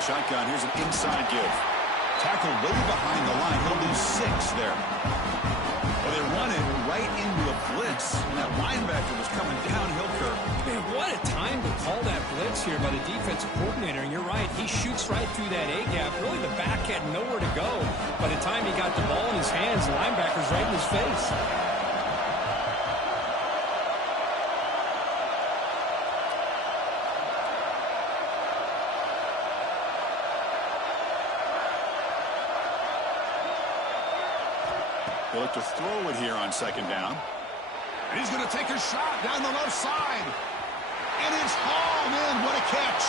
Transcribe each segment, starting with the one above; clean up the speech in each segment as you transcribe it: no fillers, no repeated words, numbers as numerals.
the shotgun. Here's an inside give. Tackled way behind the line. He'll lose 6 there. Well, they run it right into a blitz. And that linebacker was coming downhill curve. Man, what a time to call that blitz here by the defensive coordinator. And you're right, he shoots right through that A-gap. Really, the back had nowhere to go. By the time he got the ball in his hands, the linebacker's right in his face. He'll look to throw it here on 2nd down. And he's going to take a shot down the left side. And it's hauled in. What a catch.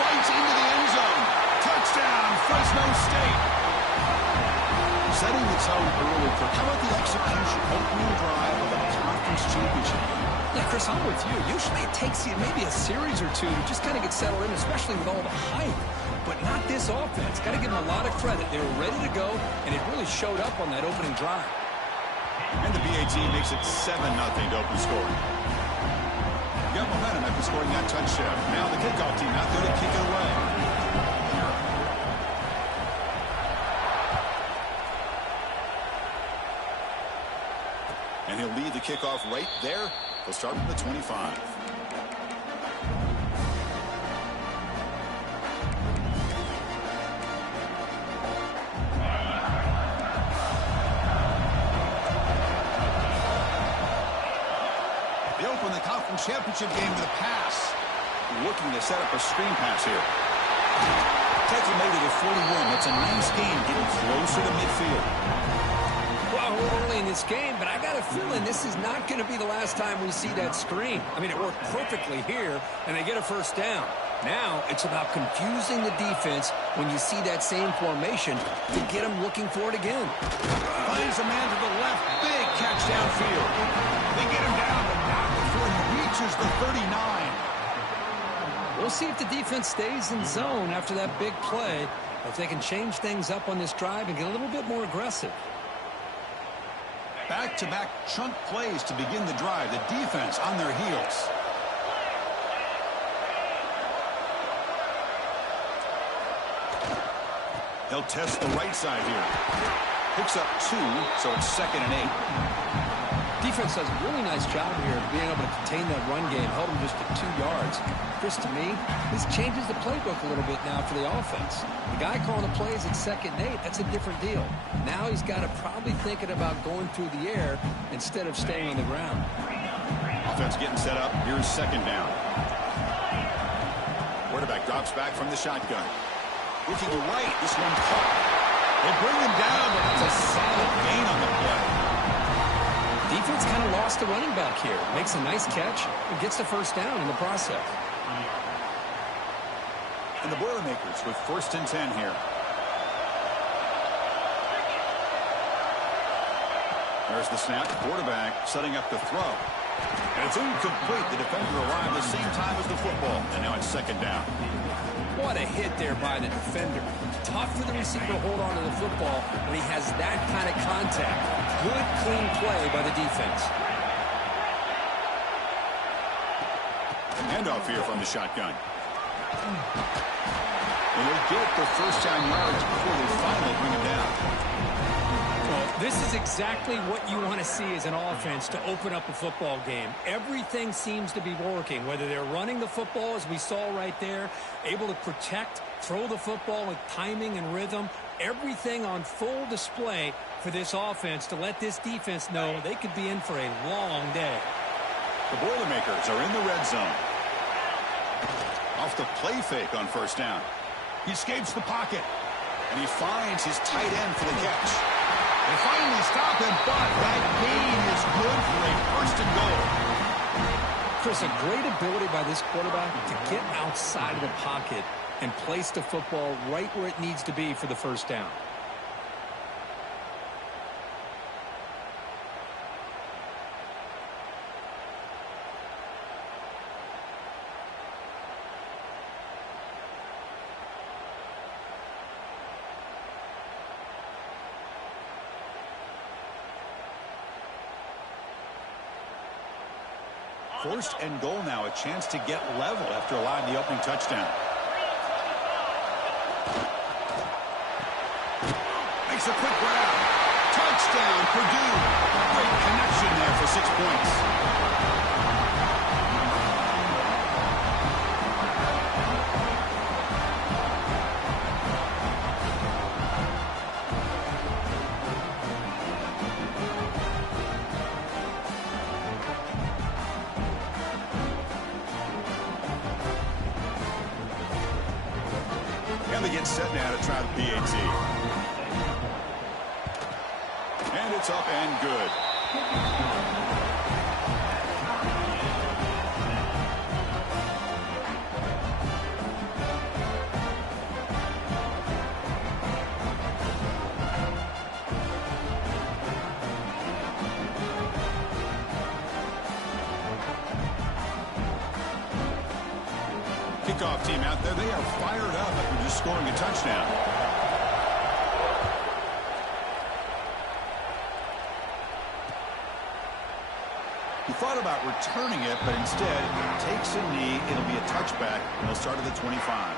Fights into the end zone. Touchdown, Fresno State. Setting the tone early for how about the execution? Opening drive of a conference championship. Yeah, Chris, I'm with you. Usually it takes you maybe a series or two to just kind of get settled in, especially with all the hype. But not this offense. Got to give them a lot of credit. They were ready to go, and it really showed up on that opening drive. And the BA team makes it 7-0 to open scoring. Got momentum after scoring that touchdown. Now the kickoff team out there to kick it away. And he'll lead the kickoff right there. He'll start from the 25. They open the conference championship game with a pass. Looking to set up a screen pass here. Takes him maybe to 41. That's a nice game, getting closer to midfield. Well, we're early in this game, but I got a feeling this is not going to be the last time we see that screen. I mean, it worked perfectly here, and they get a first down. Now it's about confusing the defense when you see that same formation to get them looking for it again. Finds a man to the left. Big catch downfield. They get him down, but not before he reaches the 39. We'll see if the defense stays in zone after that big play, if they can change things up on this drive and get a little bit more aggressive. Back-to-back chunk plays to begin the drive. The defense on their heels. He'll test the right side here. Picks up 2, so it's 2nd and 8. Defense does a really nice job here of being able to contain that run game, held him just at 2 yards. Chris, to me, this changes the playbook a little bit now for the offense. The guy calling the plays at 2nd and 8, that's a different deal. Now he's got to probably thinking about going through the air instead of staying on the ground. Offense getting set up. Here's 2nd down. Quarterback drops back from the shotgun. Looking right, this one caught. They bring him down, but that's a solid gain on the play. Defense kind of lost the running back here. Makes a nice catch and gets the first down in the process. And the Boilermakers with 1st and 10 here. There's the snap. Quarterback setting up the throw. And it's incomplete. The defender arrived the same time as the football. And now it's 2nd down. What a hit there by the defender. Tough for the receiver to hold on to the football when he has that kind of contact. Good, clean play by the defense. Handoff here from the shotgun. And they'll get the first down yards before they finally bring him down. Well, this is exactly what you want to see as an offense to open up a football game. Everything seems to be working, whether they're running the football, as we saw right there, able to protect, throw the football with timing and rhythm, everything on full display for this offense to let this defense know they could be in for a long day. The Boilermakers are in the red zone. Off the play fake on 1st down. He escapes the pocket, and he finds his tight end for the catch. They finally stop him, but that gain is good for a 1st and goal. Chris, a great ability by this quarterback to get outside of the pocket and place the football right where it needs to be for the first down. First and goal now, a chance to get level after allowing the opening touchdown. Here's a quick grab. Touchdown, Purdue. Great connection there for 6 points. And they get set now to try the PAT. And it's up and good. Kickoff team out there, they are fired up after just scoring a touchdown. He thought about returning it, but instead takes a knee. It'll be a touchback, and they'll start at the 25.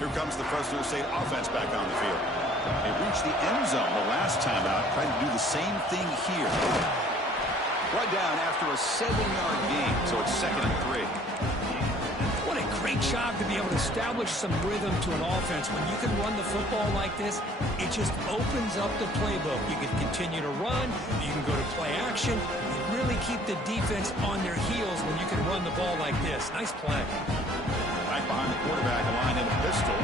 Here comes the Fresno State offense back on the field. They reached the end zone the last time out, trying to do the same thing here. Right down after a 7-yard gain, so it's 2nd and 3. What a great job to be able to establish some rhythm to an offense. When you can run the football like this, it just opens up the playbook. You can continue to run, you can go to play action, and really keep the defense on their heels when you can run the ball like this. Nice play. Back behind the quarterback, a line in a pistol.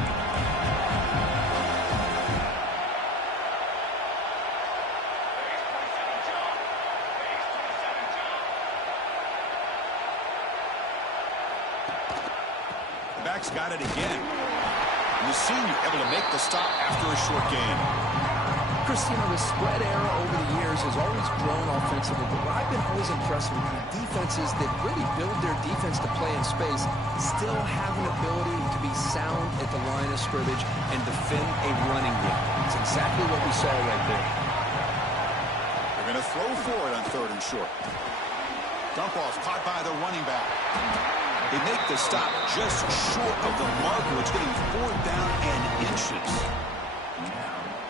The back's got it again. And the senior able to make the stop after a short gain. Chris, you know, the spread era over the years has always grown offensively, but what I've been always impressed with defenses that really build their defense to play in space still have an ability to be sound at the line of scrimmage and defend a running game. It's exactly what we saw right there. They're going to throw for it on 3rd and short. Dump off caught by the running back. They make the stop just short of the marker. It's getting 4th down and inches.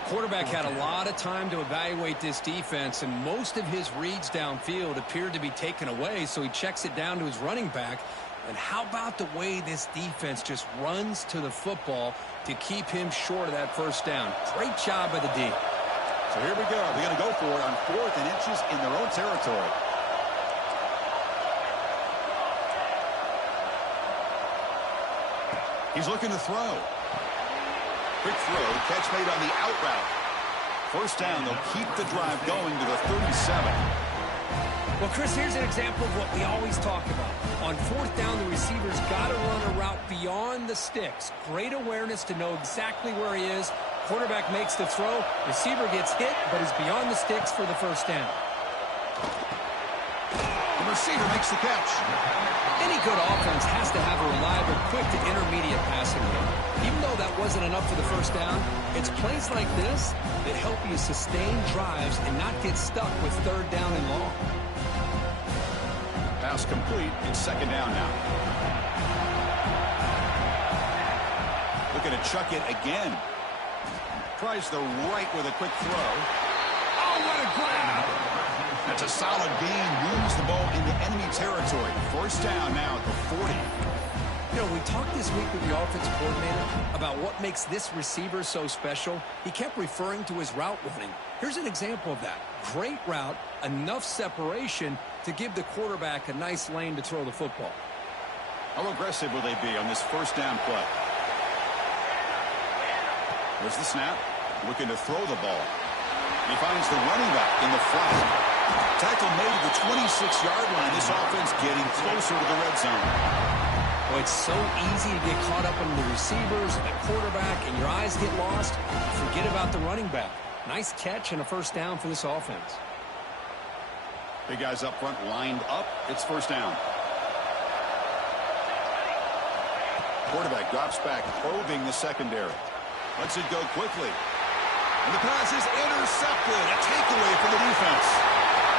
Quarterback had a lot of time to evaluate this defense, and most of his reads downfield appeared to be taken away, so he checks it down to his running back. And how about the way this defense just runs to the football to keep him short of that 1st down? Great job by the D. So here we go. They're going to go for it on 4th and inches in their own territory. He's looking to throw. Quick throw, catch made on the out route. 1st down, they'll keep the drive going to the 37. Well, Chris, here's an example of what we always talk about. On 4th down, the receiver's got to run a route beyond the sticks. Great awareness to know exactly where he is. Quarterback makes the throw. Receiver gets hit, but is beyond the sticks for the 1st down. The receiver makes the catch. Any good offense has to have a reliable, quick to intermediate passing game. Even though that wasn't enough for the 1st down, it's plays like this that help you sustain drives and not get stuck with 3rd down and long. Pass complete. It's 2nd down now. Looking to chuck it again. Tries the right with a quick throw. Oh, what a grab! That's a solid gain. Moves the ball into enemy territory. 1st down now at the 40. You know, we talked this week with the offensive coordinator about what makes this receiver so special. He kept referring to his route running. Here's an example of that. Great route, enough separation to give the quarterback a nice lane to throw the football. How aggressive will they be on this 1st down play? There's the snap. Looking to throw the ball. He finds the running back in the flat. Tackle made at the 26-yard line. This offense getting closer to the red zone. Well, it's so easy to get caught up in the receivers, the quarterback, and your eyes get lost. Forget about the running back. Nice catch and a 1st down for this offense. Big guys up front lined up. It's first down. Quarterback drops back, probing the secondary. Lets it go quickly. And the pass is intercepted. A takeaway for the defense.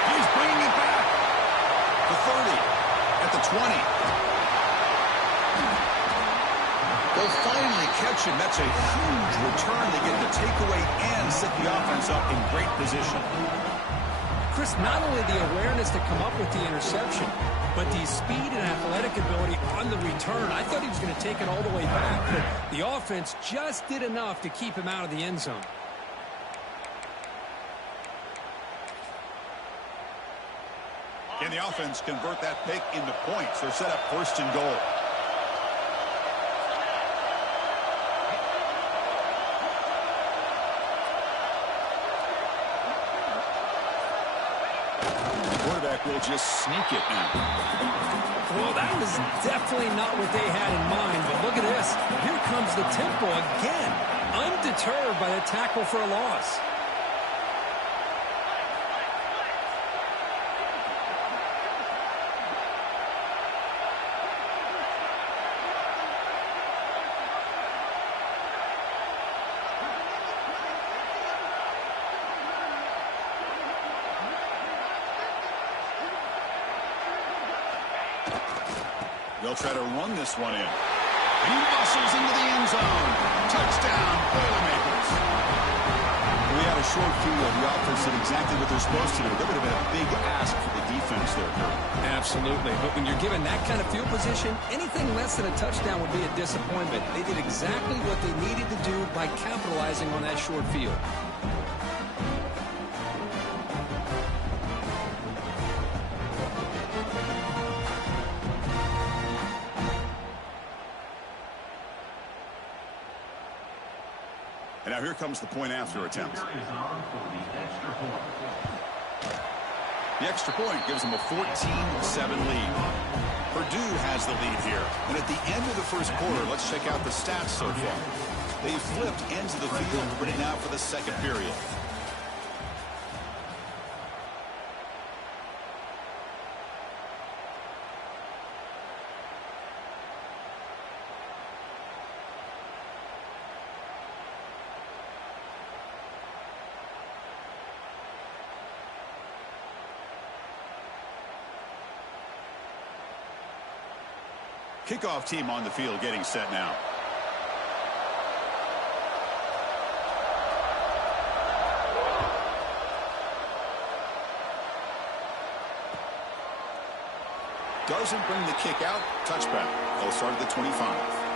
He's bringing it back. The 30. At the 20. They'll finally catch him. That's a huge return. They get the takeaway and set the offense up in great position. Chris, not only the awareness to come up with the interception, but the speed and athletic ability on the return. I thought he was going to take it all the way back, but the offense just did enough to keep him out of the end zone. Can the offense convert that pick into points? They're set up first and goal. Will just sneak it now. Well, that was definitely not what they had in mind, but look at this. Here comes the tempo again. Undeterred by the tackle for a loss. They'll try to run this one in. He muscles into the end zone. Touchdown, Boilermakers. We had a short field. The offense did exactly what they're supposed to do. That would have been a big ask for the defense there, Kurt. Absolutely. But when you're given that kind of field position, anything less than a touchdown would be a disappointment. They did exactly what they needed to do by capitalizing on that short field. And now here comes the point after attempt. The extra point gives them a 14-7 lead. Purdue has the lead here. And at the end of the first quarter, let's check out the stats so far. They flipped ends of the field, ready now for the second period. Kickoff team on the field getting set now. Doesn't bring the kick out. Touchback. They'll start at the 25.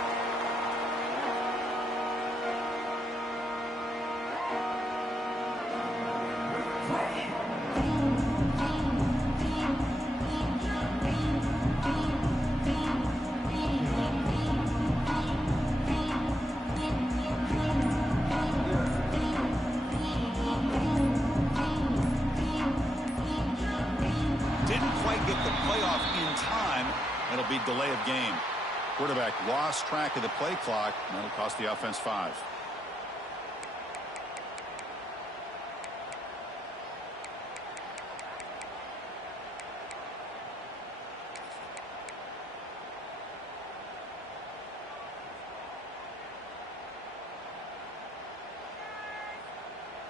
Delay of game. Quarterback lost track of the play clock, and that'll cost the offense 5.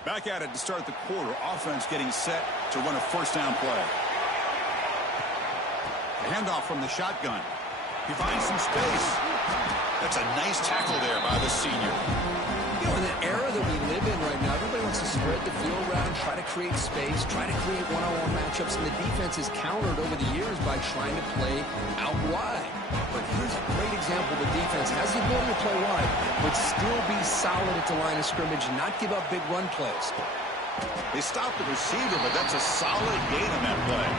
Back at it to start the quarter. Offense getting set to run a first down play. Handoff from the shotgun. He finds some space. That's a nice tackle there by the senior. You know, in the era that we live in right now, everybody wants to spread the field around, try to create space, try to create one-on-one matchups, and the defense is countered over the years by trying to play out wide. But here's a great example. The defense has the ability to play wide, but still be solid at the line of scrimmage and not give up big run plays. They stopped the receiver, but that's a solid gain on that play.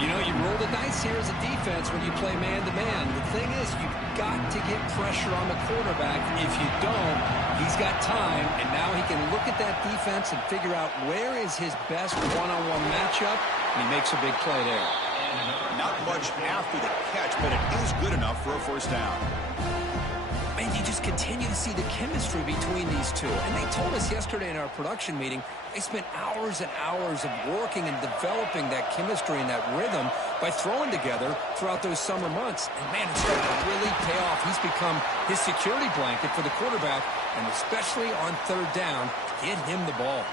You know, you roll the dice here as a defense when you play man-to-man. The thing is, you've got to get pressure on the quarterback. If you don't, he's got time, and now he can look at that defense and figure out where is his best one-on-one matchup, and he makes a big play there. Not much after the catch, but it is good enough for a first down. And you just continue to see the chemistry between these two. And they told us yesterday in our production meeting, they spent hours and hours of working and developing that chemistry and that rhythm by throwing together throughout those summer months. And, man, it's starting to really pay off. He's become his security blanket for the quarterback, and especially on third down, get him the ball.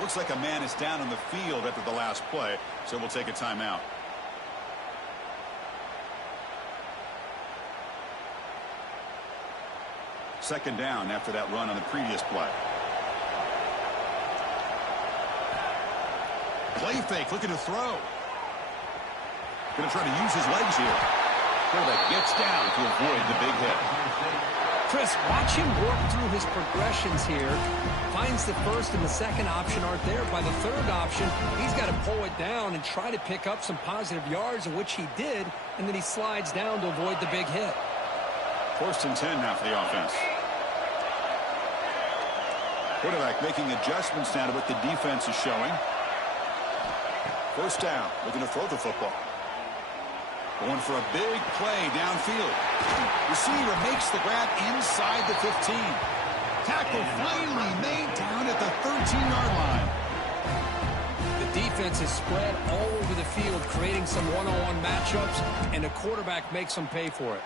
Looks like a man is down on the field after the last play, so we'll take a timeout. Second down after that run on the previous play. Play fake, looking to throw. Going to try to use his legs here. Quarterback gets down to avoid the big hit. Chris, watch him work through his progressions here. Finds the first and the second option aren't there. By the third option, he's got to pull it down and try to pick up some positive yards, of which he did, and then he slides down to avoid the big hit. 1st and 10 now for the offense. Quarterback making adjustments now to what the defense is showing. 1st down, looking to throw the football. Going for a big play downfield. Receiver makes the grab inside the 15. Tackle finally made down at the 13-yard line. The defense is spread all over the field, creating some one-on-one matchups, and the quarterback makes them pay for it.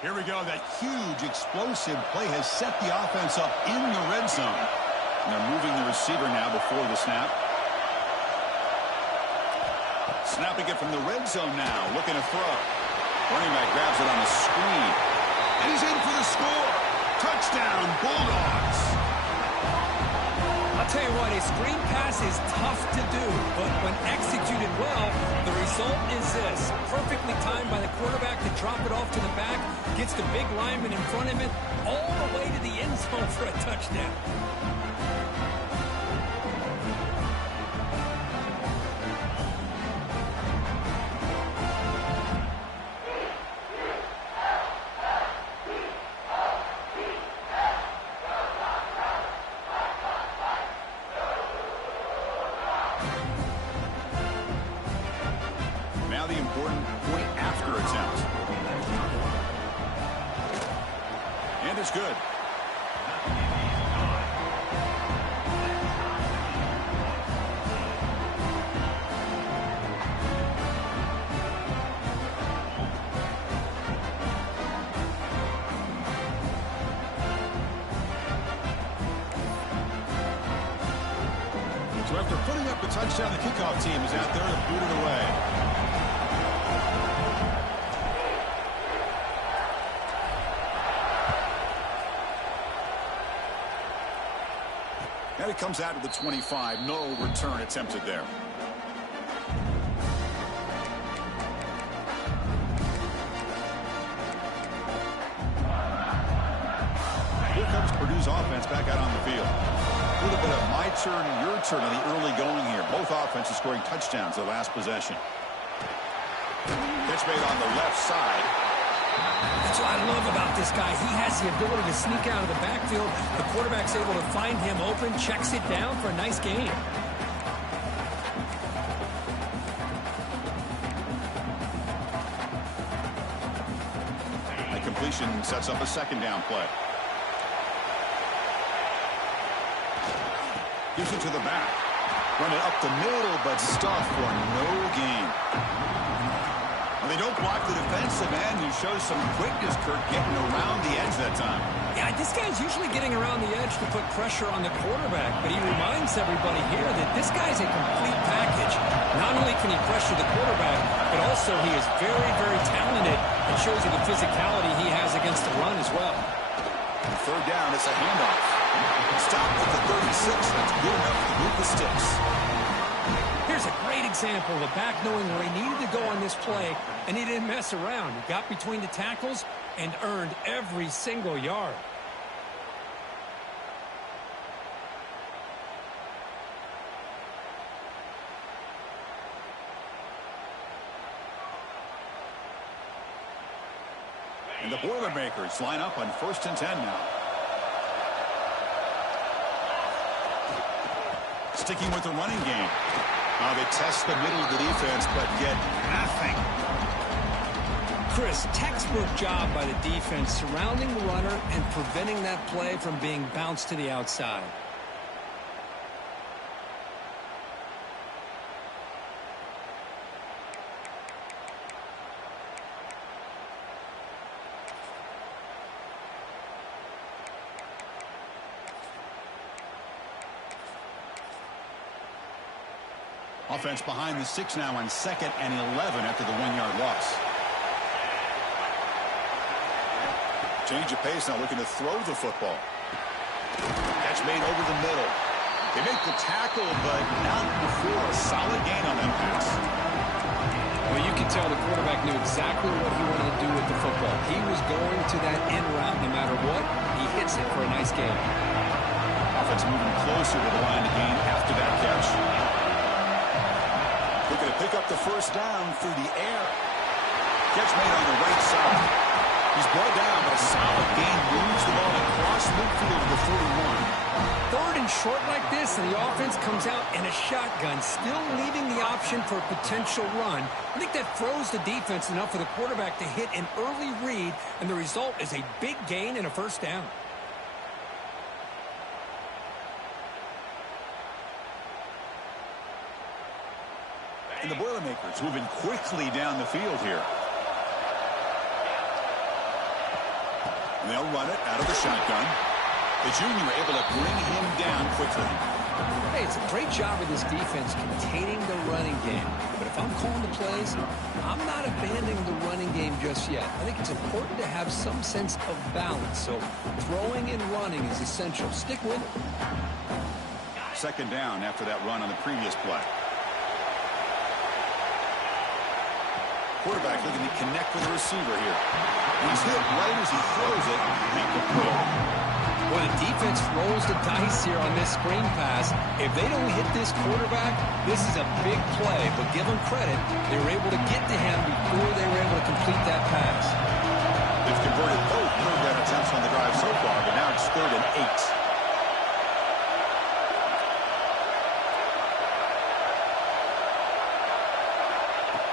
Here we go. That huge explosive play has set the offense up in the red zone. And they're moving the receiver now before the snap. Snapping it from the red zone now. Looking to throw. Running back grabs it on the screen. And he's in for the score. Touchdown, Bulldogs. I'll tell you what, a screen pass is tough to do, but when executed well, the result is this. Perfectly timed by the quarterback to drop it off to the back, gets the big lineman in front of him, all the way to the end zone for a touchdown. Now the important point after attempt. And it's good. So after putting up the touchdown, the kickoff team is out there to boot it away. And it comes out to the 25. No return attempted there. Here comes Purdue's offense back out on the field. A little bit of my turn, your turn on the early going here. Both offenses scoring touchdowns their last possession. Pitch made on the left side. That's what I love about this guy. He has the ability to sneak out of the backfield. The quarterback's able to find him open, checks it down for a nice gain. A completion sets up a second down play. Gives it to the back. Run it up the middle, but stuffed for no gain. They don't block the defensive end, who shows some quickness, Kurt, getting around the edge that time. Yeah, this guy's usually getting around the edge to put pressure on the quarterback, but he reminds everybody here that this guy's a complete package. Not only can he pressure the quarterback, but also he is very, very talented and shows you the physicality he has against the run as well. And third down, it's a handoff. Stop at the 36. That's good enough to move the sticks. Here's a great example of a back knowing where he needed to go on this play, and he didn't mess around. He got between the tackles and earned every single yard. And the Boilermakers line up on 1st and 10 now. Sticking with the running game. They test the middle of the defense, but get nothing. Chris, textbook job by the defense surrounding the runner and preventing that play from being bounced to the outside. Offense behind the 6 now on 2nd and 11 after the 1-yard loss. Change of pace now, looking to throw the football. Catch made over the middle. They make the tackle, but not before a solid gain on that pass. Well, you can tell the quarterback knew exactly what he wanted to do with the football. He was going to that end route no matter what. He hits it for a nice gain. Offense moving closer to the line to gain after that catch. Looking to pick up the first down through the air. Catch made on the right side. He's brought down, but a solid gain moves the ball across midfield to the 41. Third and short like this, and the offense comes out in a shotgun, still leaving the option for a potential run. I think that throws the defense enough for the quarterback to hit an early read, and the result is a big gain and a first down. And the Boilermakers moving quickly down the field here. And they'll run it out of the shotgun. The junior able to bring him down quickly. Hey, it's a great job of this defense containing the running game. But if I'm calling the plays, I'm not abandoning the running game just yet. I think it's important to have some sense of balance. So throwing and running is essential. Stick with it. 2nd down after that run on the previous play. Quarterback looking to connect with the receiver here. He's hit right as he throws it. Make a play. Well, the defense rolls the dice here on this screen pass. If they don't hit this quarterback, this is a big play. But give them credit, they were able to get to him before they were able to complete that pass. They've converted both third down attempts on the drive so far, but now it's 3rd and 8.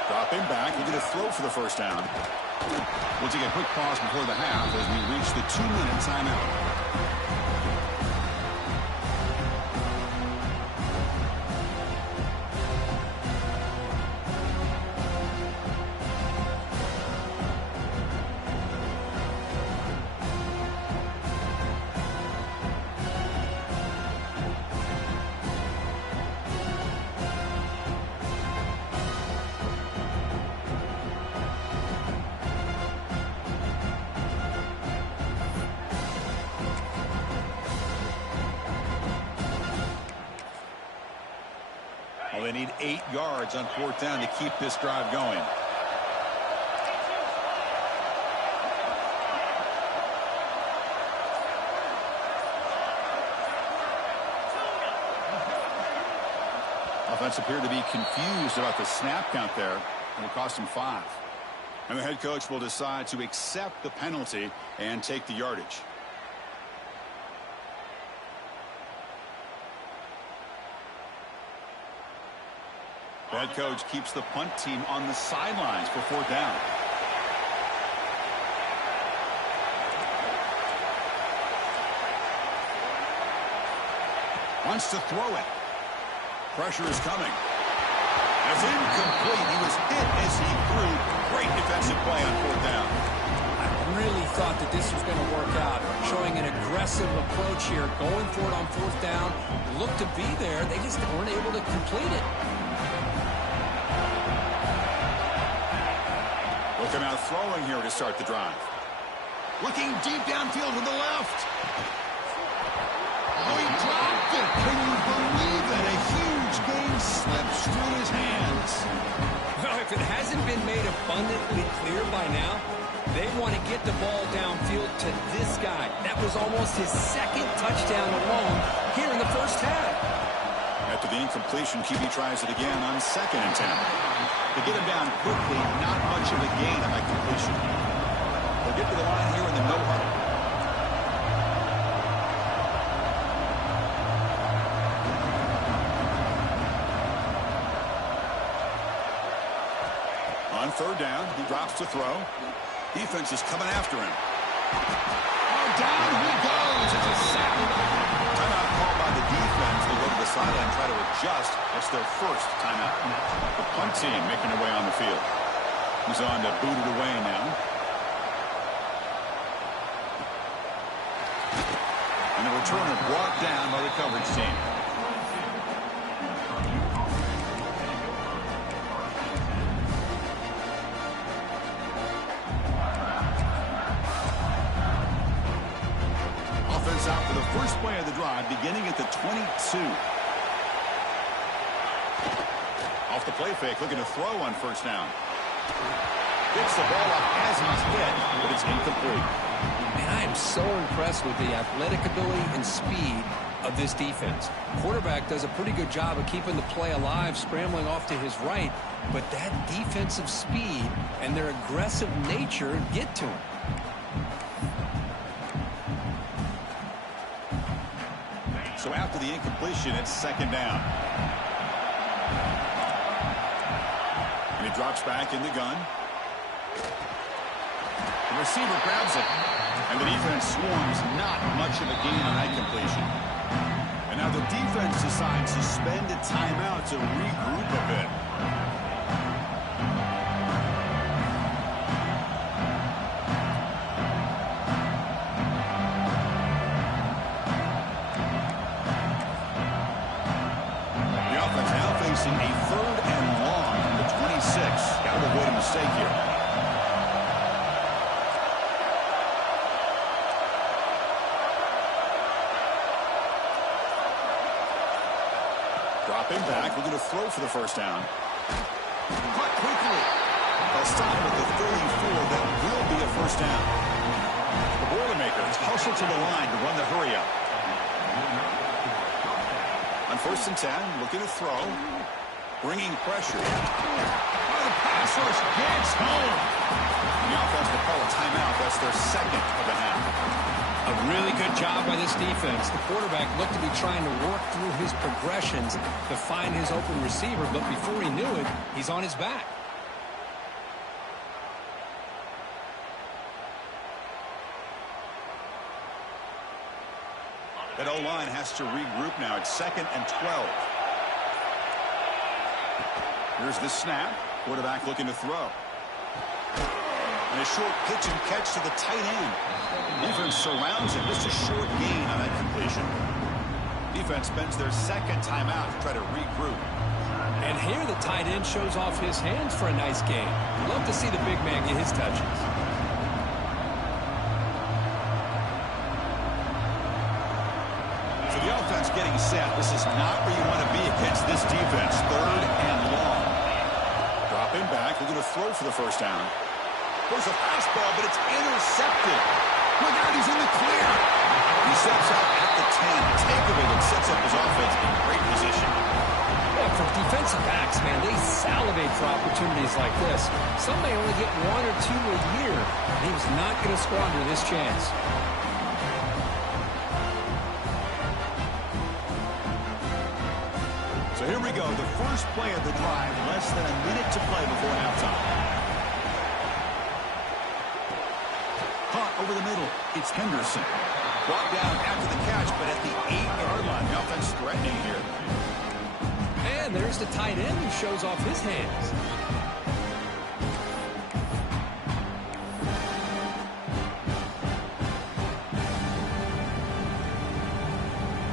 Dropping back, looking to throw for the first down. We'll take a quick pause before the half as we reach the 2-minute timeout. Well, they need 8 yards on 4th down to keep this drive going. Offense appeared to be confused about the snap count there, and it cost him 5. And the head coach will decide to accept the penalty and take the yardage. The head coach keeps the punt team on the sidelines for 4th down. Wants to throw it. Pressure is coming. It's incomplete. He was hit as he threw. Great defensive play on 4th down. I really thought that this was going to work out. Showing an aggressive approach here. Going for it on 4th down. Looked to be there. They just weren't able to complete it. Looking out throwing here to start the drive. Looking deep downfield to the left. Oh, he dropped it. Can you believe that? A huge gain slips through his hands. Well, if it hasn't been made abundantly clear by now, they want to get the ball downfield to this guy. That was almost his 2nd touchdown alone here in the first half. After the incompletion, QB tries it again on 2nd and 10. To get him down quickly, not much of a gain on that completion. They'll get to the line here in the no huddle. On third down, he drops to throw. Defense is coming after him. Oh, down he goes. It's a sack. Timeout called by the defense. They go to the sideline and try to adjust. That's their first timeout. The punt team making their way on the field. He's on to boot it away now. And the returner brought down by the coverage team. Offense out for the first play of the drive, beginning at the 22. Off the play fake, looking to throw on first down. Gets the ball up as he's hit, but it's incomplete. Man, I am so impressed with the athletic ability and speed of this defense. Quarterback does a pretty good job of keeping the play alive, scrambling off to his right, but that defensive speed and their aggressive nature get to him. So after the incompletion, it's second down. And he drops back in the gun. The receiver grabs it. And the defense swarms, not much of a gain on that completion. And now the defense decides to spend a timeout to regroup a bit. The offense now facing a third and long from the 26. Got to avoid a mistake here. Dropping back, we're going to throw for the first down. Caught quickly. They'll stop at the 34. That will be a first down. The Boilermakers hustle to the line to run the hurry up. On first and 10, looking to throw. Bringing pressure. Oh, the pass rush gets home. The offense will call a timeout. That's their second of the half. A really good job by this defense. The quarterback looked to be trying to work through his progressions to find his open receiver, but before he knew it, he's on his back. That O-line has to regroup now. It's second and 12. Here's the snap. Quarterback looking to throw. And a short pitch and catch to the tight end. Defense surrounds him. Just a short gain on that completion. Defense spends their second timeout to try to regroup. And here the tight end shows off his hands for a nice game. Love to see the big man get his touches. So the offense getting set. This is not where you want to be against this defense. Third and long. Dropping back. Looking to throw for the first down. There's a fastball, but it's intercepted. Look out, he's in the clear. He steps out at the 10. Takeaway that sets up his offense in great position. Yeah, for defensive backs, man, they salivate for opportunities like this. Some may only get one or two a year. He was not going to squander this chance. So here we go. The first play of the drive. Less than a minute to play before halftime. Caught over the middle. It's Henderson. Brought down after the catch, but at the 8-yard line. The offense threatening here. And there's the tight end who shows off his hands.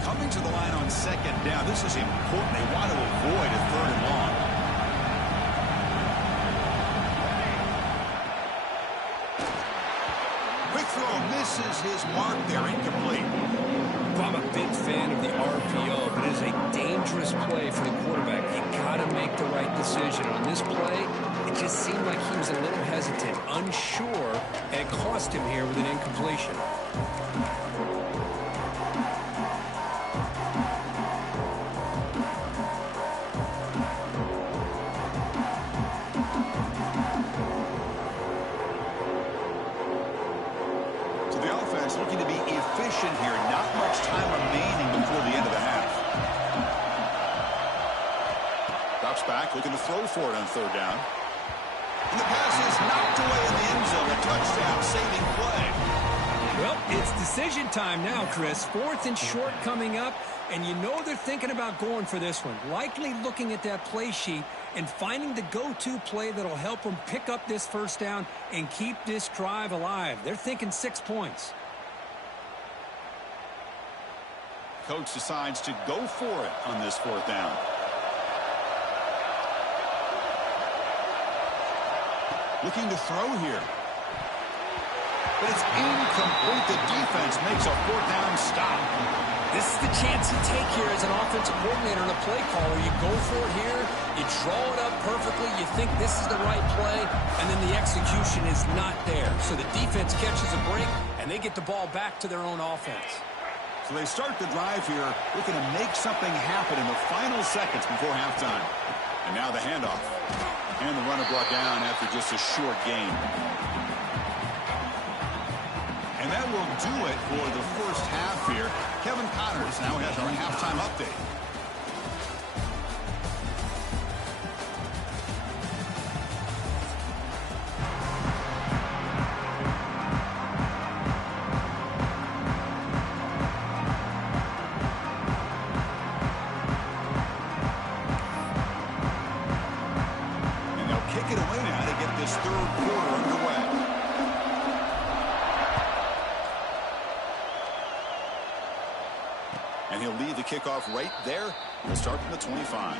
Coming to the line on second down. This is important. They want to avoid a third and long. Quick throw misses his mark there. Incomplete. I'm a big fan of the RPO, but it is a dangerous play for the quarterback. You got to make the right decision. On this play, it just seemed like he was a little hesitant, unsure, and it cost him here with an incompletion. Looking to be efficient here. Not much time remaining before the end of the half. Drops back, looking to throw for it on third down. And the pass is knocked away in the end zone. A touchdown saving play. Well, it's decision time now, Chris. 4th and short coming up, and you know they're thinking about going for this one. Likely looking at that play sheet and finding the go-to play that'll help them pick up this first down and keep this drive alive. They're thinking 6 points. Coach decides to go for it on this 4th down. Looking to throw here. But it's incomplete. The defense makes a 4th down stop. This is the chance you take here as an offensive coordinator and a play caller. You go for it here. You draw it up perfectly. You think this is the right play, and then the execution is not there. So the defense catches a break, and they get the ball back to their own offense. So they start the drive here, looking to make something happen in the final seconds before halftime. And now the handoff. And the runner brought down after just a short gain. And that will do it for the first half here. Kevin Connors now has our halftime update. And they'll kick it away now to get this third quarter underway. And he'll lead the kickoff right there. We'll start from the 25.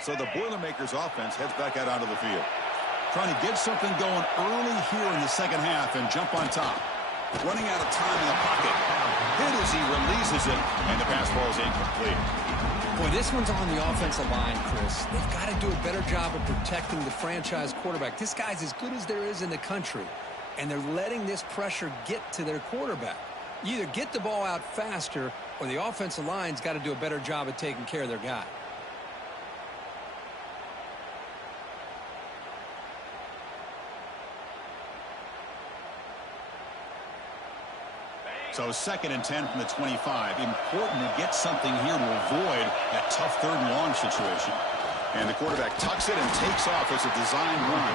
So the Boilermakers offense heads back out onto the field. Trying to get something going early here in the second half and jump on top. Running out of time in the pocket. Hit as he releases it, and the pass ball is incomplete. Boy, this one's on the offensive line, Chris. They've got to do a better job of protecting the franchise quarterback. This guy's as good as there is in the country, and they're letting this pressure get to their quarterback. You either get the ball out faster, or the offensive line's got to do a better job of taking care of their guy. So 2nd and 10 from the 25. Important to get something here to avoid that tough 3rd and long situation. And the quarterback tucks it and takes off as a designed run.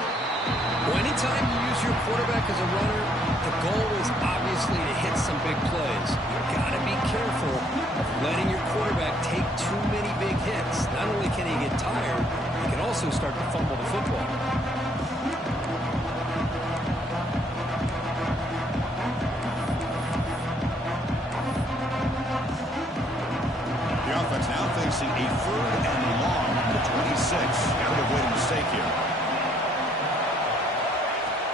Well, anytime you use your quarterback as a runner, the goal is obviously to hit some big plays. You've got to be careful of letting your quarterback take too many big hits. Not only can he get tired, he can also start to fumble the football. Offense now facing a 3rd and long from the 26. Got to avoid a mistake here.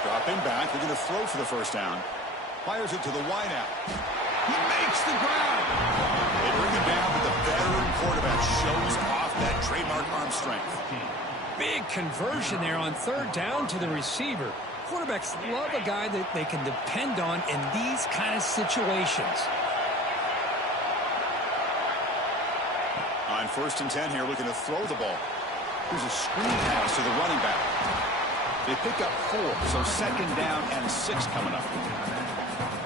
Dropping back. They're going to throw for the first down. Fires it to the wideout. He makes the grab. They bring him down, but the veteran quarterback shows off that trademark arm strength. Big conversion there on 3rd down to the receiver. Quarterbacks love a guy that they can depend on in these kind of situations. On 1st and 10 here, looking to throw the ball. Here's a screen pass to the running back. They pick up 4, so 2nd down and 6 coming up.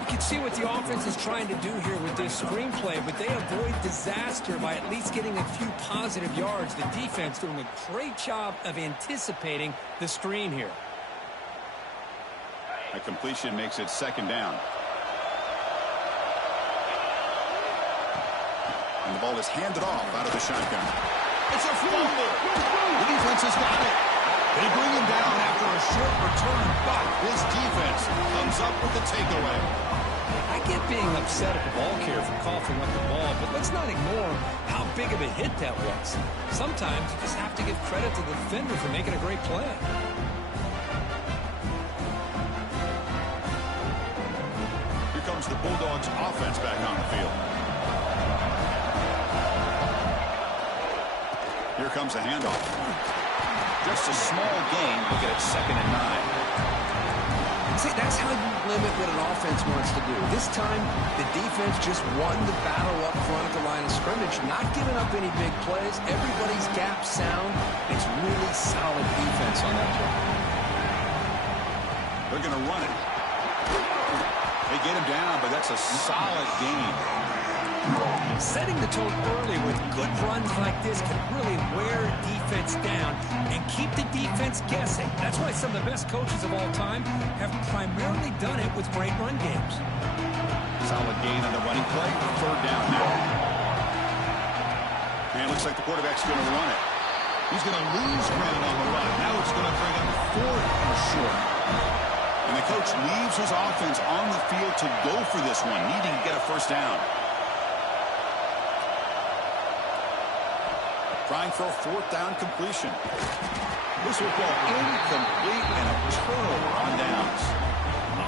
You can see what the offense is trying to do here with this screenplay, but they avoid disaster by at least getting a few positive yards. The defense doing a great job of anticipating the screen here. A completion makes it 2nd down. And the ball is handed off out of the shotgun. It's a fumble. The defense has got it. They bring him down after a short return, but this defense comes up with the takeaway. I get being upset at the ball carrier for coughing up the ball, but let's not ignore how big of a hit that was. Sometimes you just have to give credit to the defender for making a great play. Here comes the Bulldogs offense back on the field. Here comes a handoff. Just a small gain. We'll get it 2nd and 9. See, that's how you limit what an offense wants to do. This time, the defense just won the battle up front at the line of scrimmage, not giving up any big plays. Everybody's gap sound. It's really solid defense on that play. They're going to run it. They get him down, but that's a solid gain. Setting the tone early with good runs like this can really wear defense down and keep the defense guessing. That's why some of the best coaches of all time have primarily done it with great run games. Solid gain on the running play. 3rd down now. And it looks like the quarterback's going to run it. He's going to lose ground on the run. Now it's going to bring up 4th and short. And the coach leaves his offense on the field to go for this one, needing to get a 1st down. Trying for a 4th down completion. This will go incomplete and a turnover on downs.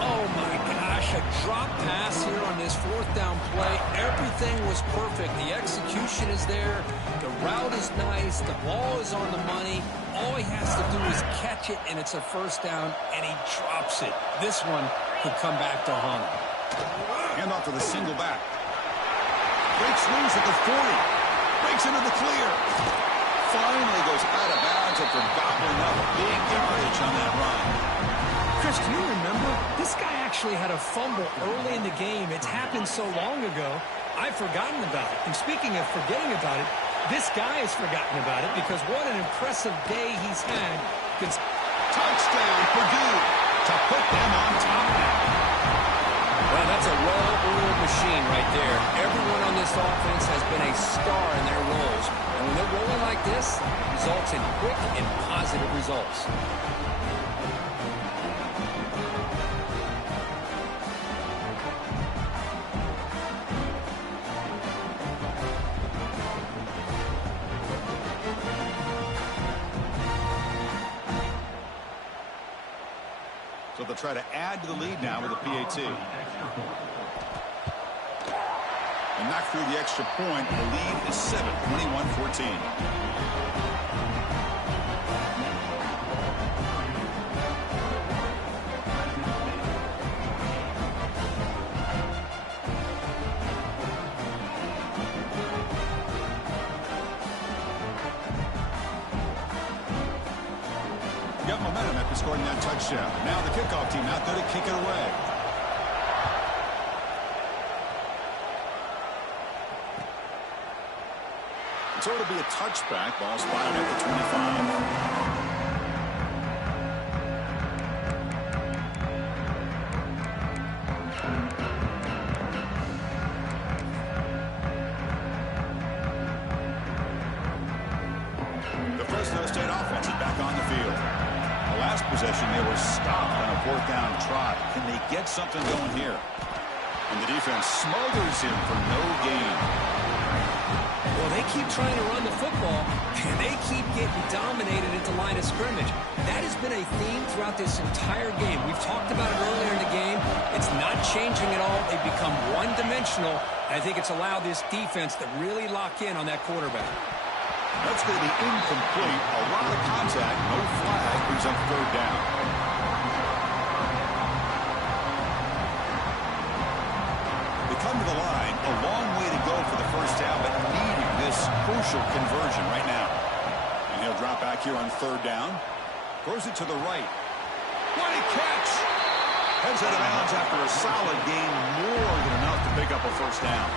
Oh my gosh, a drop pass here on this 4th down play. Everything was perfect. The execution is there. The route is nice. The ball is on the money. All he has to do is catch it, and it's a 1st down, and he drops it. This one could come back to haunt him. Hand off to the single back. Breaks loose at the 40. Breaks into the clear. Finally goes out of bounds after gobbling up big yardage on that run. Chris, do you remember? This guy actually had a fumble early in the game. It's happened so long ago, I've forgotten about it. And speaking of forgetting about it, this guy has forgotten about it because what an impressive day he's had. Touchdown, Purdue, to put them on top now. Well, that's a well-oiled machine right there. Everyone on this offense has been a star in their roles. And when they're rolling like this, it results in quick and positive results. So they'll try to add to the lead now with a PAT. And knock through the extra point. The lead is 7, 21-14. Got momentum after scoring that touchdown. Now the kickoff team out there to kick it away. So it'll be a touchback. Ball spotted at the 25. The Fresno State offense is back on the field. The last possession, they were stopped on a 4th down trot. Can they get something going here? And the defense smothers him for no gain. Well, they keep trying to run the football, and they keep getting dominated at the line of scrimmage. That has been a theme throughout this entire game. We've talked about it earlier in the game. It's not changing at all. They've become one-dimensional, and I think it's allowed this defense to really lock in on that quarterback. That's going to be incomplete. A lot of contact. No flag. Brings up 3rd down. They come to the line. A long way to go for the 1st down, but needing this crucial conversion right now. And he'll drop back here on 3rd down. Throws it to the right. What a catch! Heads out of bounds after a solid game. More than enough to pick up a 1st down.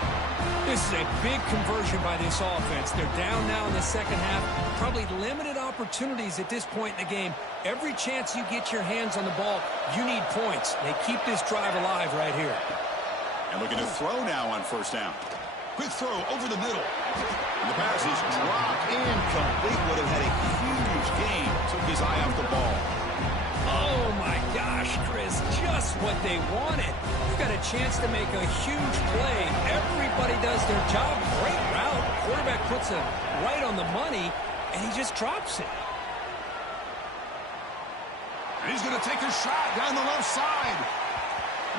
This is a big conversion by this offense. They're down now in the second half. Probably limited opportunities at this point in the game. Every chance you get your hands on the ball, you need points. They keep this drive alive right here. And looking to throw now on 1st down. Quick throw over the middle. And the pass is dropped. Incomplete. Would have had a huge gain. Took his eye off the ball. Oh, my gosh, Chris. Just what they wanted. You've got a chance to make a huge play. Everybody does their job. Great route. Quarterback puts it right on the money, and he just drops it. And he's going to take a shot down the left side.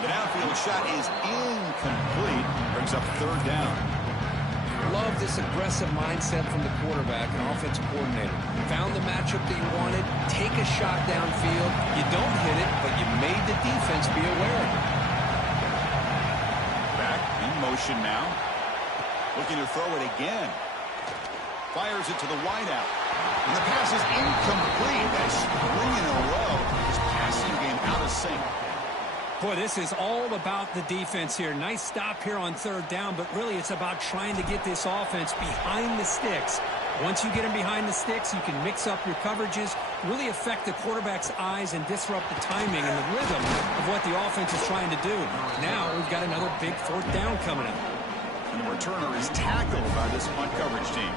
The downfield shot is incomplete. Brings up 3rd down. Love this aggressive mindset from the quarterback and offensive coordinator. Found the matchup that you wanted. take a shot downfield. You don't hit it, but you made the defense be aware of it. Back in motion now. Looking to throw it again. Fires it to the wideout. And the pass is incomplete. That's 3 in a row. His passing game out of sync. Boy, this is all about the defense here. Nice stop here on third down, but really it's about trying to get this offense behind the sticks. Once you get them behind the sticks, you can mix up your coverages, really affect the quarterback's eyes and disrupt the timing and the rhythm of what the offense is trying to do. Now we've got another big fourth down coming up. And the returner is tackled by this punt coverage team.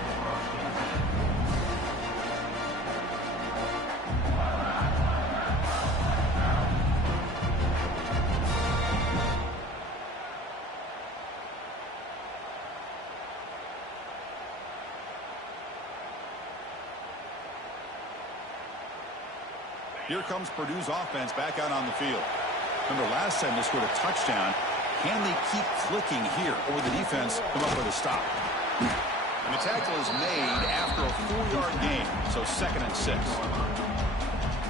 Here comes Purdue's offense back out on the field. Remember, last time they scored a touchdown. Can they keep clicking here, or will the defense come up with a stop? And the tackle is made after a 4-yard gain, so 2nd and 6.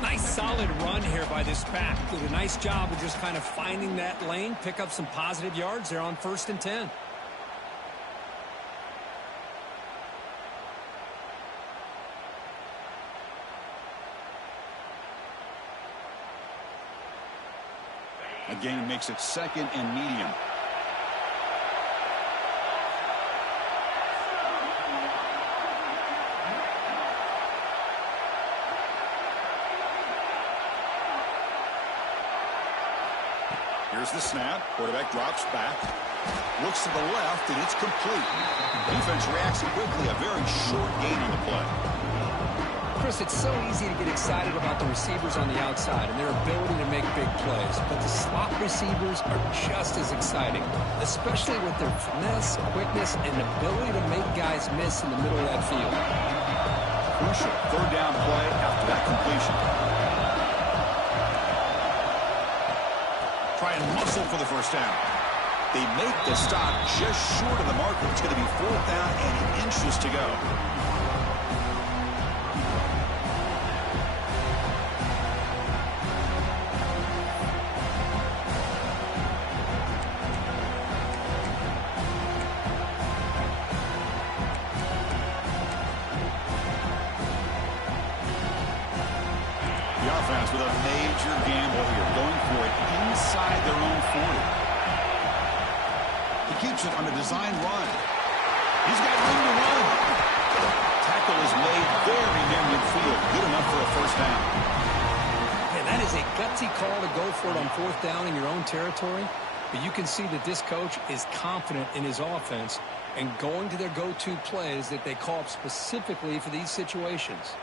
Nice solid run here by this back. Did a nice job of just kind of finding that lane, pick up some positive yards there on 1st and 10. Again, makes it 2nd and medium. Here's the snap. Quarterback drops back. Looks to the left, and it's complete. Defense reacts quickly. A very short gain on the play. Chris, it's so easy to get excited about the receivers on the outside and their ability to make big plays, but the slot receivers are just as exciting, especially with their finesse, quickness, and ability to make guys miss in the middle of that field. Crucial 3rd down play after that completion. Try and muscle for the 1st down. They make the stop just short of the marker. It's going to be 4th down and inches to go. With a major gamble here, going for it inside their own 40. He keeps it on a design run. He's got room to run. Tackle is made very near midfield. Good enough for a 1st down. Man, that is a gutsy call to go for it on 4th down in your own territory. But you can see that this coach is confident in his offense and going to their go-to plays that they call up specifically for these situations.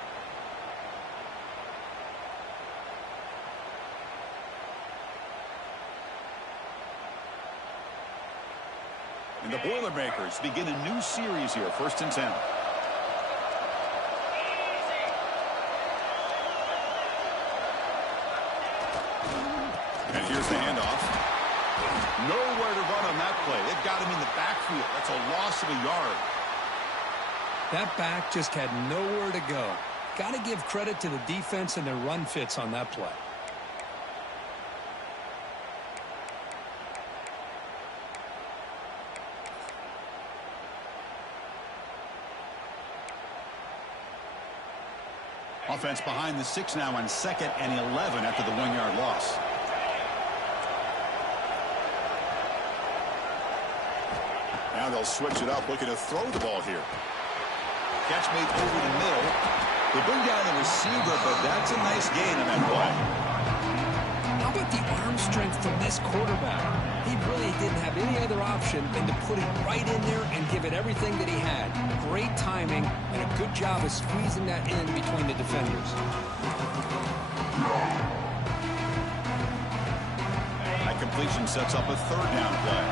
And the Boilermakers begin a new series here, 1st and 10. And here's the handoff. Nowhere to run on that play. They've got him in the backfield. That's a loss of a yard. That back just had nowhere to go. Got to give credit to the defense and their run fits on that play. Offense behind the 6 now on 2nd and 11 after the 1-yard loss. Now they'll switch it up, looking to throw the ball here. Catch made over the middle. They bring down the receiver, but that's a nice gain on that play. How about the arm strength from this quarterback? He really didn't have any other option than to put it right in there and give it everything that he had. Great timing and a good job of squeezing that in between the defenders. That completion sets up a 3rd down play.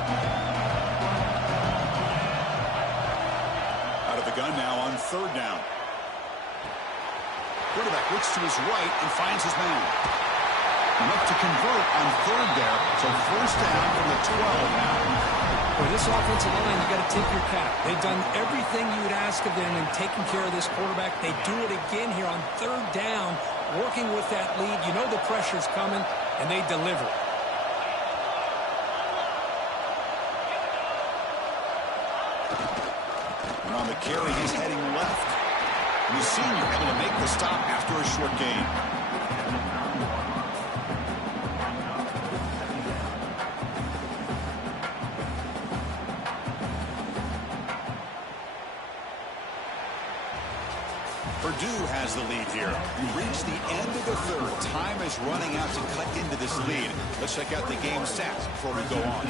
Out of the gun now on 3rd down. Quarterback looks to his right and finds his man. Enough to convert on 3rd there, so 1st down from the 12 now. For this offensive line, you got to tip your cap. They've done everything you would ask of them in taking care of this quarterback. They do it again here on 3rd down. working with that lead. You know the pressure's coming, and they deliver. And on the carry, he's heading left. And the senior able to make the stop after a short gain. Purdue has the lead here. We reach the end of the third. Time is running out to cut into this lead. Let's check out the game stats before we go on.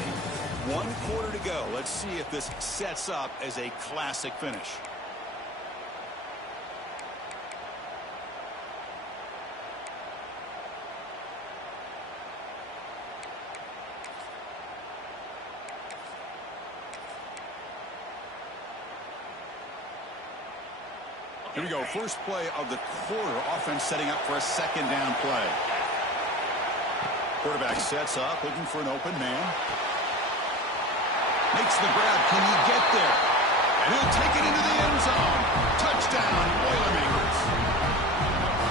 1 quarter to go. Let's see if this sets up as a classic finish. Here we go. First play of the quarter. Offense setting up for a second down play. Quarterback sets up, looking for an open man. Makes the grab. Can he get there? And he'll take it into the end zone. Touchdown, Boilermakers.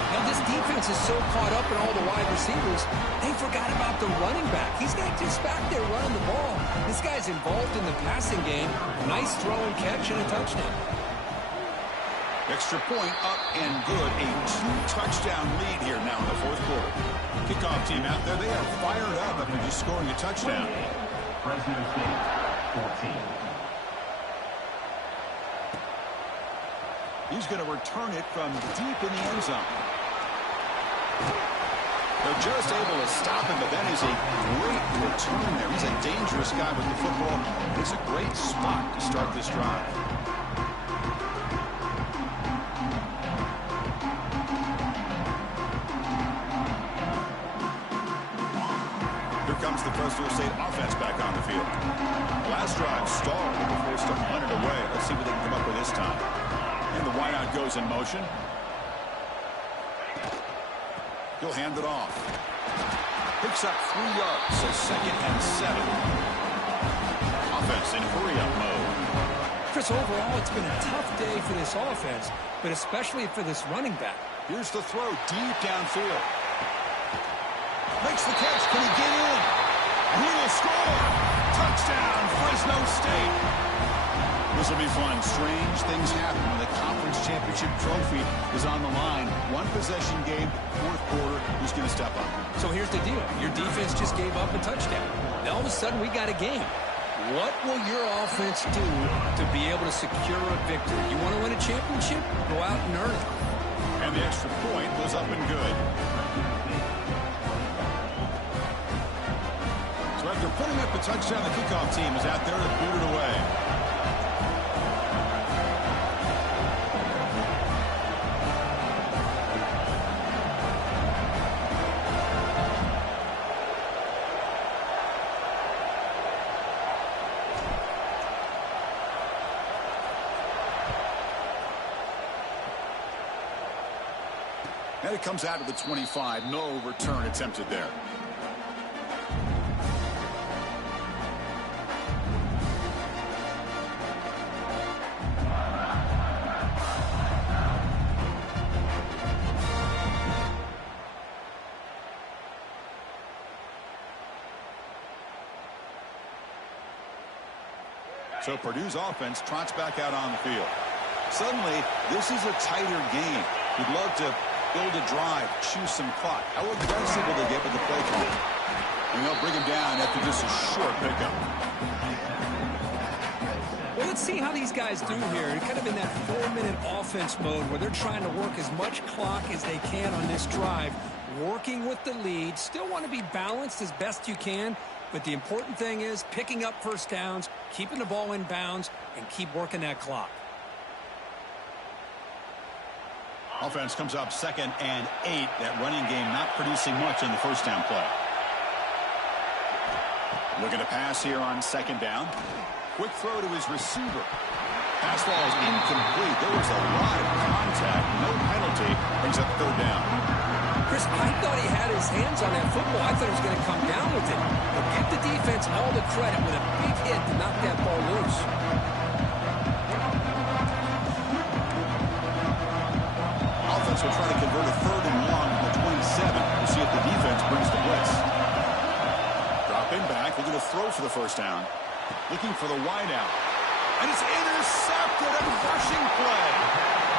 Now, this defense is so caught up in all the wide receivers, they forgot about the running back. He's not just back there running the ball. This guy's involved in the passing game. Nice throw and catch and a touchdown. Extra point up and good. A 2-touchdown lead here now in the fourth quarter. Kickoff team out there. They are fired up after just scoring a touchdown. Fresno State, 14. He's going to return it from deep in the end zone. They're just able to stop him, but that is a great return there. He's a dangerous guy with the football. It's a great spot to start this drive. Comes the Fresno State offense back on the field. Last drive stalled. They were forced to punt it away. Let's see what they can come up with this time. And the wideout goes in motion. He'll hand it off. Picks up 3 yards, so 2nd and 7. Offense in hurry-up mode. Chris, overall, it's been a tough day for this offense, but especially for this running back. Here's the throw deep downfield. Makes the catch. Can he get in? And he will score. Touchdown, Fresno State. This will be fun. Strange things happen when the conference championship trophy is on the line. 1 possession game, fourth quarter. Who's going to step up? So here's the deal. Your defense just gave up a touchdown. Now all of a sudden we got a game. What will your offense do to be able to secure a victory? You want to win a championship? Go out and earn it. And the extra point goes up and good. So after putting up the touchdown, the kickoff team is out there to boot it away. And it comes out of the 25. No return attempted there. So Purdue's offense trots back out on the field. Suddenly, this is a tighter game. We'd love to build a drive, choose some clock. How aggressive will they get with the play call? And they'll bring him down after just a short pickup. Well, let's see how these guys do here. They're kind of in that 4-minute offense mode where they're trying to work as much clock as they can on this drive, working with the lead. Still want to be balanced as best you can, but the important thing is picking up first downs, keeping the ball in bounds, and keep working that clock. Offense comes up 2nd and 8. That running game not producing much in the first down play. Looking to pass here on 2nd down. Quick throw to his receiver. Pass ball is incomplete. There was a lot of contact. No penalty. Brings up 3rd down. Chris, I thought he had his hands on that football. I thought he was going to come down with it. But give the defense all the credit with a big hit to knock that ball loose. Offense will try to convert a 3rd and long. see if the defense brings the blitz. Dropping back, looking to throw for the first down. Looking for the wideout. And it's intercepted. A rushing play.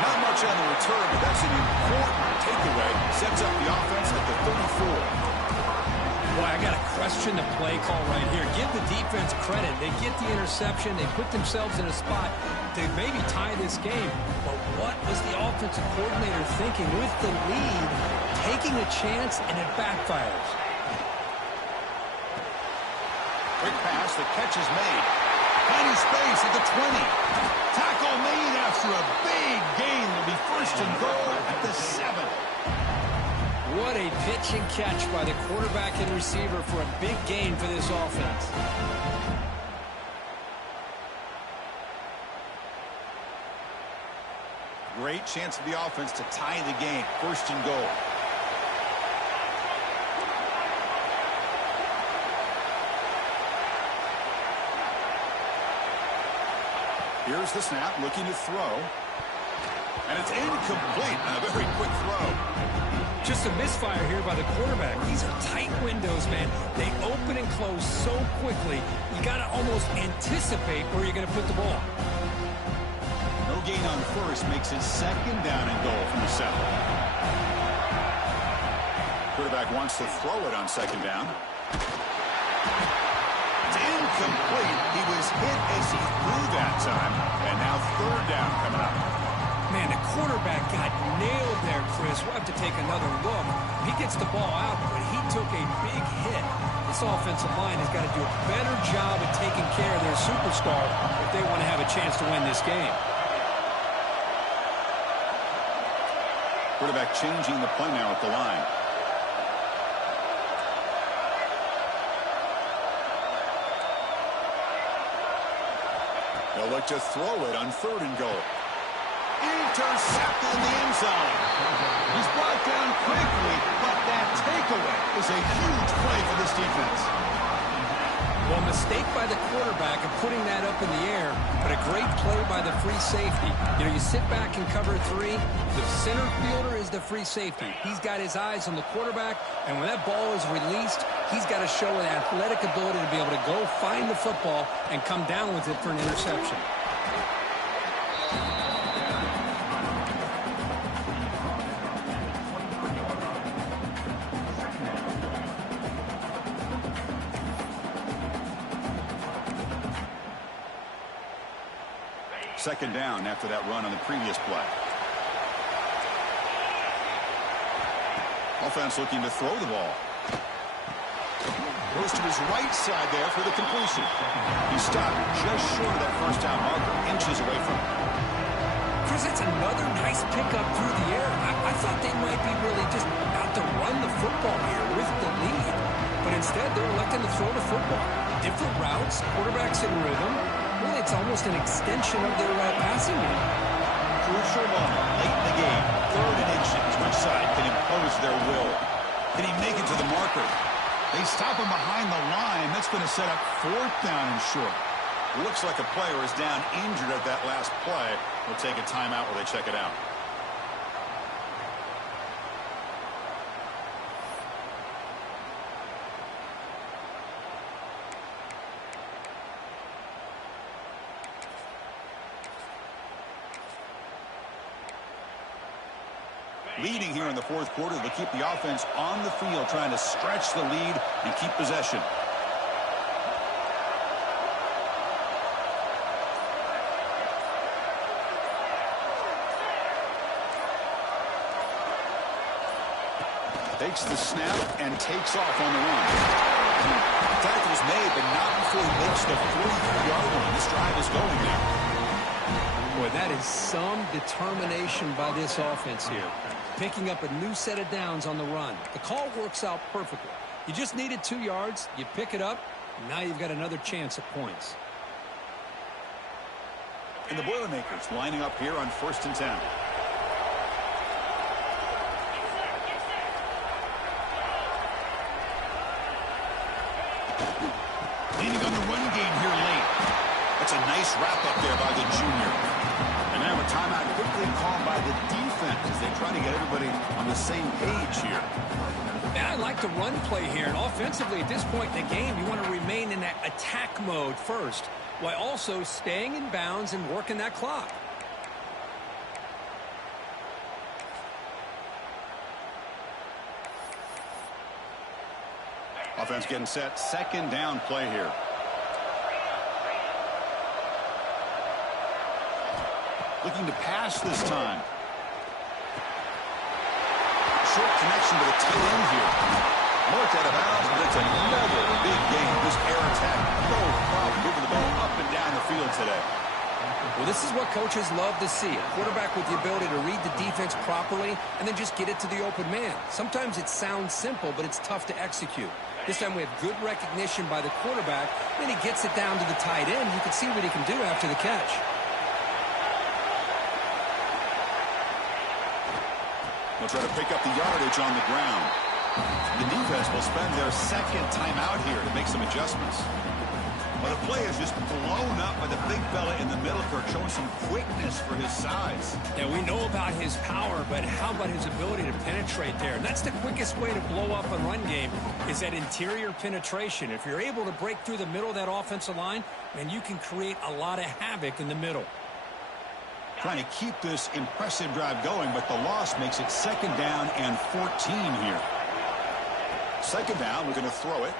Not much on the return, but that's an important takeaway. Sets up the offense at the 34. Boy, I got to question the play call right here. Give the defense credit. They get the interception. They put themselves in a spot to maybe tie this game. But what was the offensive coordinator thinking with the lead, taking a chance, and it backfires? Quick pass. The catch is made. Finding space at the 20. Tackle made after a big gain. Will be first and goal at the 7. What a pitch and catch by the quarterback and receiver for a big gain for this offense. Great chance for the offense to tie the game. First and goal. Here's the snap, looking to throw. And it's incomplete on a very quick throw. Just a misfire here by the quarterback. These are tight windows, man. They open and close so quickly, you got to almost anticipate where you're going to put the ball. No gain on first makes it second down and goal from the 7. Quarterback wants to throw it on second down. It's incomplete. He was hit as he threw that time. And now third down coming up. Man, the quarterback got nailed there, Chris. We'll have to take another look. He gets the ball out, but he took a big hit. This offensive line has got to do a better job of taking care of their superstar if they want to have a chance to win this game. Quarterback changing the play now at the line. They'll look to throw it on third and goal. Intercepted in the end zone. He's brought down quickly, but that takeaway is a huge play for this defense. Well, mistake by the quarterback of putting that up in the air, but a great play by the free safety. You know, you sit back and cover 3. The center fielder is the free safety. He's got his eyes on the quarterback, and when that ball is released, he's got to show an athletic ability to be able to go find the football and come down with it for an interception. Second down after that run on the previous play. Offense looking to throw the ball. Goes to his right side there for the completion. He stopped just short of that first down marker, inches away from it. Chris, that's another nice pickup through the air. I thought they might be really just out to run the football here with the lead. But instead, they're electing to throw the football. Different routes, quarterbacks in rhythm. Really, it's almost an extension of their passing game. Crucial moment late in the game. Third and inches. Which side can impose their will? Can he make it to the marker? They stop him behind the line. That's going to set up fourth down and short. Looks like a player is down injured at that last play. We'll take a timeout while they check it out. Leading here in the fourth quarter, they'll keep the offense on the field, trying to stretch the lead and keep possession. Takes the snap and takes off on the run. Tackle's made, but not before he makes the 43-yard line. This drive is going now. Boy, that is some determination by this offense here. Picking up a new set of downs on the run. The call works out perfectly. You just needed 2 yards. You pick it up. Now you've got another chance at points. And the Boilermakers lining up here on 1st and 10. Leaning on the run game here late. That's a nice wrap-up there by the junior. And now a timeout quickly called by the defense as they try to get everybody on the same page here. Yeah, I like the run play here. And offensively, at this point in the game, you want to remain in that attack mode first, while also staying in bounds and working that clock. Offense getting set. Second down play here. Looking to pass this time. Short connection to the tight end here. Marked out of bounds, but it's another big game. This air attack, no problem moving the ball up and down the field today. Well, this is what coaches love to see. A quarterback with the ability to read the defense properly and then just get it to the open man. Sometimes it sounds simple, but it's tough to execute. This time we have good recognition by the quarterback. When he gets it down to the tight end, you can see what he can do after the catch. They'll try to pick up the yardage on the ground. The defense will spend their second timeout here to make some adjustments. But the play is just blown up by the big fella in the middle, Kirk, showing some quickness for his size. Yeah, we know about his power, but how about his ability to penetrate there? And that's the quickest way to blow up a run game, is that interior penetration. If you're able to break through the middle of that offensive line, then you can create a lot of havoc in the middle. Trying to keep this impressive drive going, but the loss makes it second down and 14 here. Second down, we're going to throw it.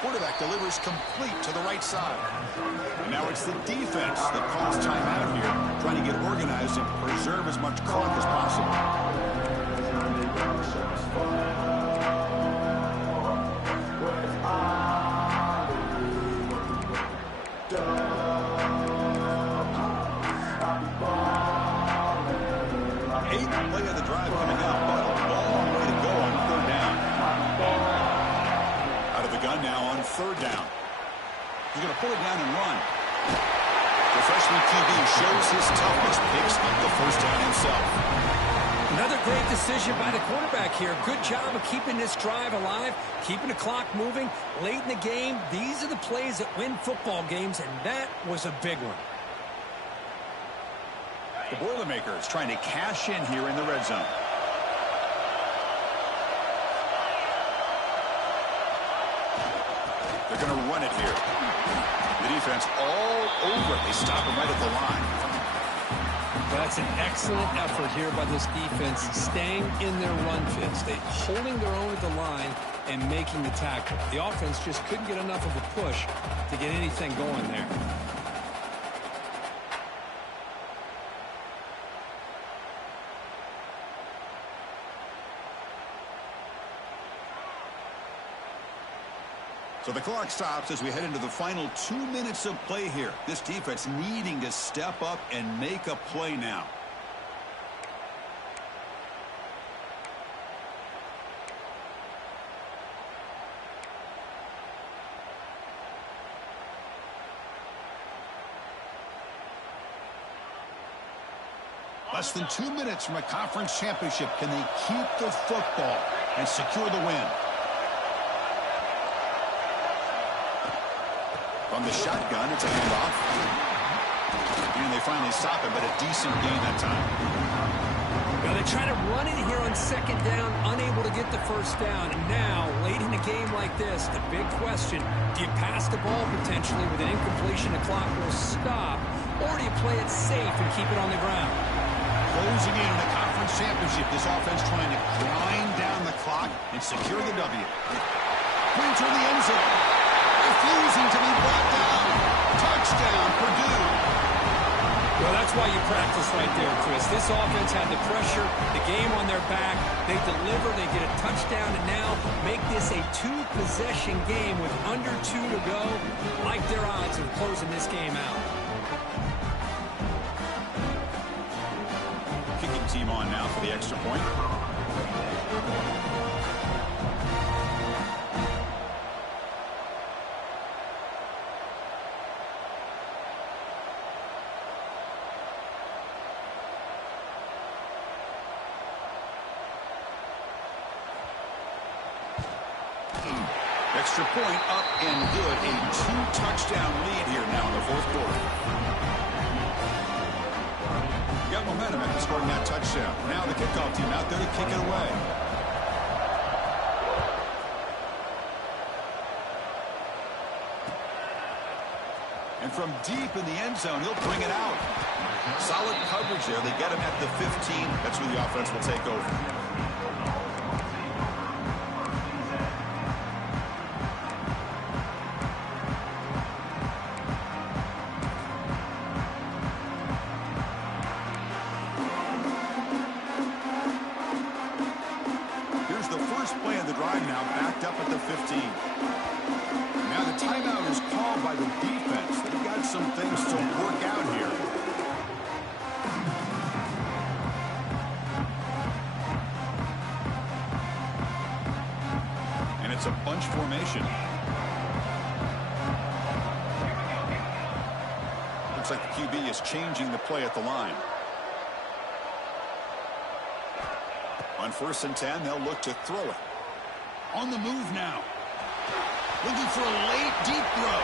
Quarterback delivers complete to the right side. And now it's the defense that calls timeout here, trying to get organized and preserve as much clock as possible. Eighth play of the drive coming up, but a long way to go on third down. Out of the gun now on third down. He's going to pull it down and run. The freshman QB shows his toughness, picks up the first down himself. Another great decision by the quarterback here. Good job of keeping this drive alive, keeping the clock moving. Late in the game, these are the plays that win football games, and that was a big one. The Boilermakers trying to cash in here in the red zone. They're going to run it here. The defense all over it. They stop him right at the line. Well, that's an excellent effort here by this defense, staying in their run fits. They holding their own at the line and making the tackle. The offense just couldn't get enough of a push to get anything going there. So the clock stops as we head into the final 2 minutes of play here. This defense needing to step up and make a play now. Less than 2 minutes from a conference championship. Can they keep the football and secure the win? From the shotgun, it's a handoff. And they finally stop it, but a decent gain that time. Now they try to run it here on second down, unable to get the first down. And now, late in a game like this, the big question, do you pass the ball potentially with an incompletion? The clock will stop, or do you play it safe and keep it on the ground? Closing in on a conference championship, this offense trying to grind down the clock and secure the W. Pointer in the end zone. Refusing to be brought down. Touchdown, Purdue. Well, that's why you practice right there, Chris. This offense had the pressure, the game on their back. They deliver, they get a touchdown, and now make this a two-possession game with under 2 to go. Like their odds of closing this game out. Kicking team on now for the extra point. Extra point up and good. A 2-touchdown lead here now in the fourth quarter. Got momentum after scoring that touchdown. Now The kickoff team out there to kick it away. And from deep in the end zone, he'll bring it out. Solid coverage there. They get him at the 15. That's where the offense will take over. It's a bunch formation. Looks like the QB is changing the play at the line. On 1st and 10, they'll look to throw it. On the move now. Looking for a late, deep throw.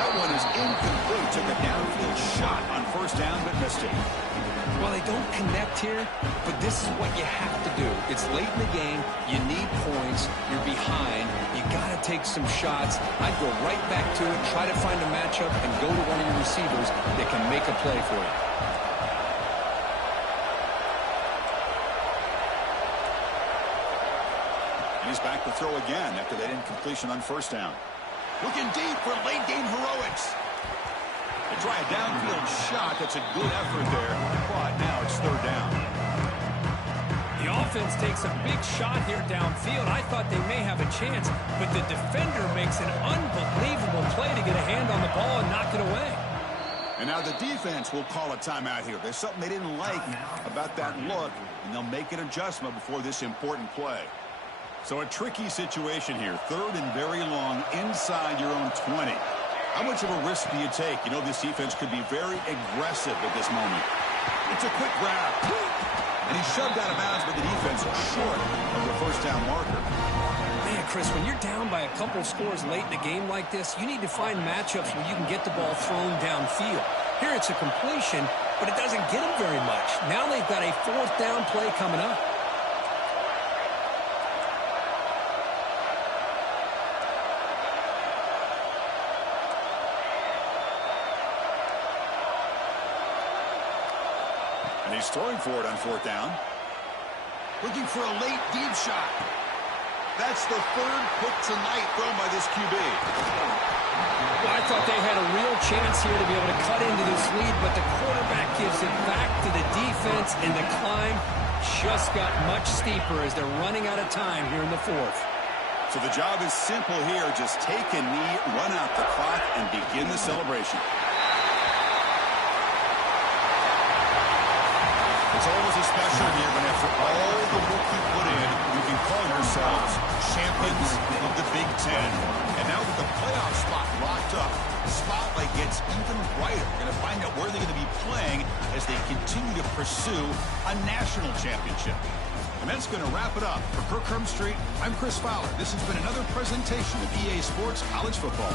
That one is incomplete. Took a downfield shot on 1st down, but missed it. Well, they don't connect here, but this is what you have to do. It's late in the game. You need points. You're behind. You got to take some shots. I'd go right back to it, try to find a matchup, and go to one of your receivers that can make a play for you. And he's back to throw again after that incompletion on 1st down. Looking deep for late game heroics. They try a downfield shot. That's a good effort there. But now it's 3rd down. The offense takes a big shot here downfield. I thought they may have a chance, but the defender makes an unbelievable play to get a hand on the ball and knock it away. And now the defense will call a timeout here. There's something they didn't like about that look, and they'll make an adjustment before this important play. So a tricky situation here. 3rd and very long inside your own 20. How much of a risk do you take? You know, this defense could be very aggressive at this moment. It's a quick grab. And he's shoved out of bounds, but the defense is short of the 1st down marker. Man, Chris, when you're down by a couple scores late in a game like this, you need to find matchups where you can get the ball thrown downfield. Here it's a completion, but it doesn't get them very much. Now they've got a 4th down play coming up. And he's throwing for it on 4th down. Looking for a late deep shot. That's the 3rd pick tonight thrown by this QB. Well, I thought they had a real chance here to be able to cut into this lead, but the quarterback gives it back to the defense, and the climb just got much steeper as they're running out of time here in the 4th. So the job is simple here. Just take a knee, run out the clock, and begin the celebration. It's always a special year when after all the work you put in, you can call yourselves champions of the Big Ten. And now with the playoff spot locked up, the spotlight gets even brighter. We're going to find out where they're going to be playing as they continue to pursue a national championship. And that's going to wrap it up. For Kirk Street, I'm Chris Fowler. This has been another presentation of EA Sports College Football.